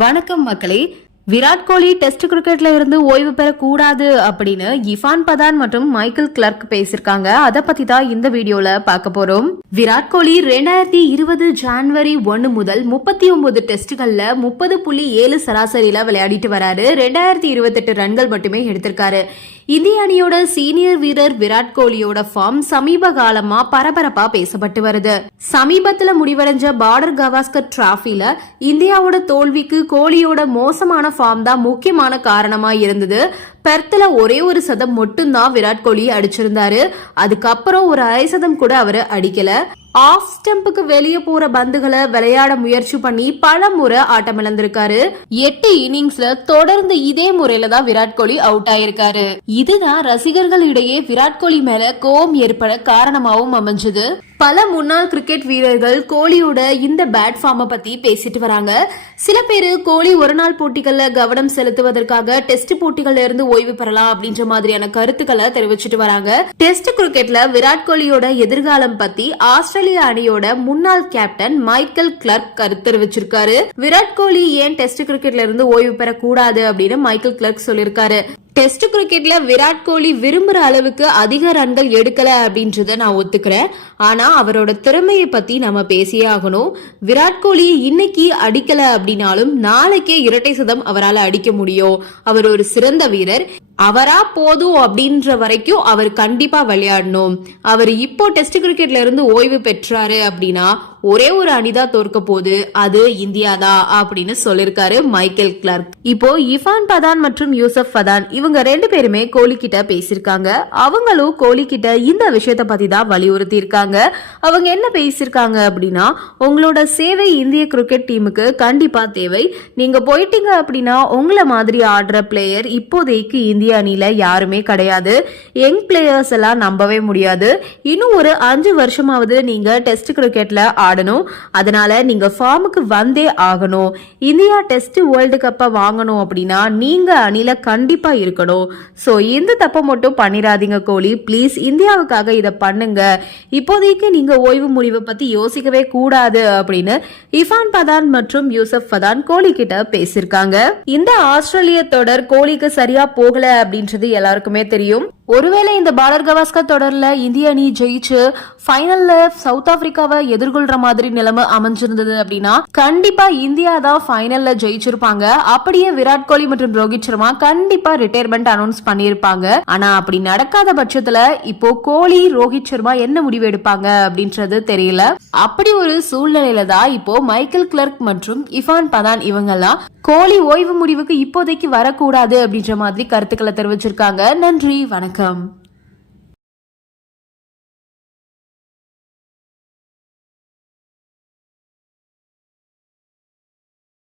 வணக்கம் மக்களே. விராட் கோலி டெஸ்ட் கிரிக்கெட்ல இருந்து ஓய்வு பெறக்கூடாது அப்படின்னு இஃபான் பதான் மற்றும் மைக்கேல் கிளர்க் பேசியிருக்காங்க. அதை பத்தி தான் இந்த வீடியோல பார்க்க போறோம். விராட் கோலி ரெண்டாயிரத்தி இருபது ஜான்வரி ஒன்னு முதல் முப்பத்தி ஒன்பது டெஸ்ட்கள்ல முப்பது புள்ளி ஏழு சராசரியில விளையாடிட்டு வராரு. ரெண்டாயிரத்தி இருபத்தெட்டு ரன்கள் மட்டுமே எடுத்திருக்காரு. இந்திய அணியோட சீனியர் வீரர் விராட் கோலியோட ஃபார்ம் சமீப காலமா பரபரப்பா பேசப்பட்டு வருது. சமீபத்துல முடிவடைஞ்ச பார்டர் கவாஸ்கர் டிராஃபில இந்தியாவோட தோல்விக்கு கோலியோட மோசமான ஃபார்ம் தான் முக்கியமான காரணமா இருந்தது. பெர்த்ல ஒரே ஒரு சதம் மட்டும்தான் விராட் கோலி அடிச்சிருந்தாரு. அதுக்கப்புறம் ஒரு அரை சதம் கூட அவரு அடிக்கல. ஆஃப் ஸ்டம்புக்கு வெளியே போற பந்துகளை விளையாட முயற்சி பண்ணி பல முறை ஆட்டம் இழந்திருக்காரு. எட்டு இன்னிங்ஸ்ல தொடர்ந்து இதே முறையில தான் விராட் கோலி அவுட் ஆயிருக்காரு. இதுதான் ரசிகர்களிடையே விராட் கோலி மேல கோபம் ஏற்பட காரணமாகவும் அமைஞ்சது. பல முன்னாள் கிரிக்கெட் வீரர்கள் கோலியோட இந்த பேட் ஃபார்மை பத்தி பேசிட்டு வராங்க. சில பேர் கோலி ஒரு நாள் போட்டிகள்ல கவனம் செலுத்துவதற்காக டெஸ்ட் போட்டிகள்ல இருந்து ஓய்வு பெறலாம் அப்படின்ற மாதிரியான கருத்துக்களை தெரிவிச்சிட்டு வராங்க. டெஸ்ட் கிரிக்கெட்ல விராட் கோலியோட எதிர்காலம் பத்தி ஆஸ்திரேலிய அணியோட முன்னாள் கேப்டன் மைக்கேல் கிளர்க் கருத்து தெரிவிச்சிருக்காரு. விராட் கோலி ஏன் டெஸ்ட் கிரிக்கெட்ல இருந்து ஓய்வு பெறக்கூடாது அப்படின்னு மைக்கேல் கிளர்க் சொல்லியிருக்காரு. டெஸ்ட் கிரிக்கெட்ல விராட் கோலி விரும்புற அளவுக்கு அதிக ரன்கள் எடுக்கல அப்படின்றத நான் ஒத்துக்கிறேன். ஆனா அவரோட திறமையை பத்தி நம்ம பேசியே ஆகணும். விராட் கோலி இன்னைக்கு அடிக்கல அப்படின்னாலும் நாளைக்கே இரட்டை சதம் அவரால் அடிக்க முடியும். அவர் ஒரு சிறந்த வீரர். அவரா போதும் அப்படின்ற வரைக்கும் அவர் கண்டிப்பா விளையாடணும். அவர் இப்போ டெஸ்ட் கிரிக்கெட்ல இருந்து ஓய்வு பெற்றாரு அப்படின்னா ஒரே ஒரு அணிதான் தோற்க போது அது இந்தியா தான் அப்படின்னு சொல்லிருக்காரு மைக்கேல் கிளார்க் இப்போ இஃபான் பதான் மற்றும் யூசப் பதான் இவங்க ரெண்டு பேருமே கோலி கிட்ட பேசியிருக்காங்க. அவங்களும் கோலி கிட்ட இந்த விஷயத்த பத்தி தான் வலியுறுத்தி இருக்காங்க அவங்க என்ன பேசியிருக்காங்க அப்படின்னா உங்களோட சேவை இந்திய கிரிக்கெட் டீமுக்கு கண்டிப்பா தேவை. நீங்க போயிட்டீங்க அப்படின்னா உங்களை மாதிரி ஆடுற பிளேயர் இப்போதைக்கு இந்திய அணியில யாருமே கிடையாது. யங் பிளேயர்ஸ் எல்லாம் நம்பவே முடியாது. இன்னும் ஒரு அஞ்சு வருஷமாவது நீங்க டெஸ்ட் கிரிக்கெட்ல ஆடணும். அதனால நீங்க ஃபார்முக்கு வந்தே ஆகணும். இந்தியா டெஸ்ட் வேர்ல்டு கப்பை வாங்கணும் அப்படின்னா நீங்க அணில கண்டிப்பா இருக்கணும். ஸோ இந்த தப்பை மட்டும் பண்ணிடாதீங்க கோலி. ப்ளீஸ் இந்தியாவுக்காக இதை பண்ணுங்க. இப்போதைக்கு நீங்க ஓய்வு முடிவை பத்தி யோசிக்கவே கூடாது அப்படின்னு இஃபான் பதான் மற்றும் யூசப் பதான் கோலி கிட்ட பேசியிருக்காங்க. இந்த ஆஸ்திரேலிய தொடர் கோலிக்கு சரியா போகல அப்படின்றது எல்லாருக்குமே தெரியும். ஒருவேளை இந்த பாலர் கவாஸ்கர் தொடர்ல இந்திய அணி ஜெயிச்சு ஃபைனல்ல சவுத் ஆப்பிரிக்காவை எதிர்கொள்ற மாதிரி நிலைமை அமைஞ்சிருந்தது அப்படின்னா கண்டிப்பா இந்தியா தான் ஃபைனல்ல ஜெயிச்சிருப்பாங்க. அப்படியே விராட் கோலி மற்றும் ரோஹித் சர்மா கண்டிப்பா ரிட்டையர்மெண்ட் அனௌன்ஸ் பண்ணியிருப்பாங்க. ஆனா அப்படி நடக்காத பட்சத்துல இப்போ கோலி ரோஹித் சர்மா என்ன முடிவு எடுப்பாங்க அப்படின்றது தெரியல. அப்படி ஒரு சூழ்நிலையில தான் இப்போ மைக்கேல் கிளர்க் மற்றும் இஃபான் பதான் இவங்கெல்லாம் கோலி ஓய்வு முடிவுக்கு இப்போதைக்கு வரக்கூடாது அப்படின்ற மாதிரி கருத்துக்களை தெரிவிச்சிருக்காங்க. நன்றி வணக்கம். come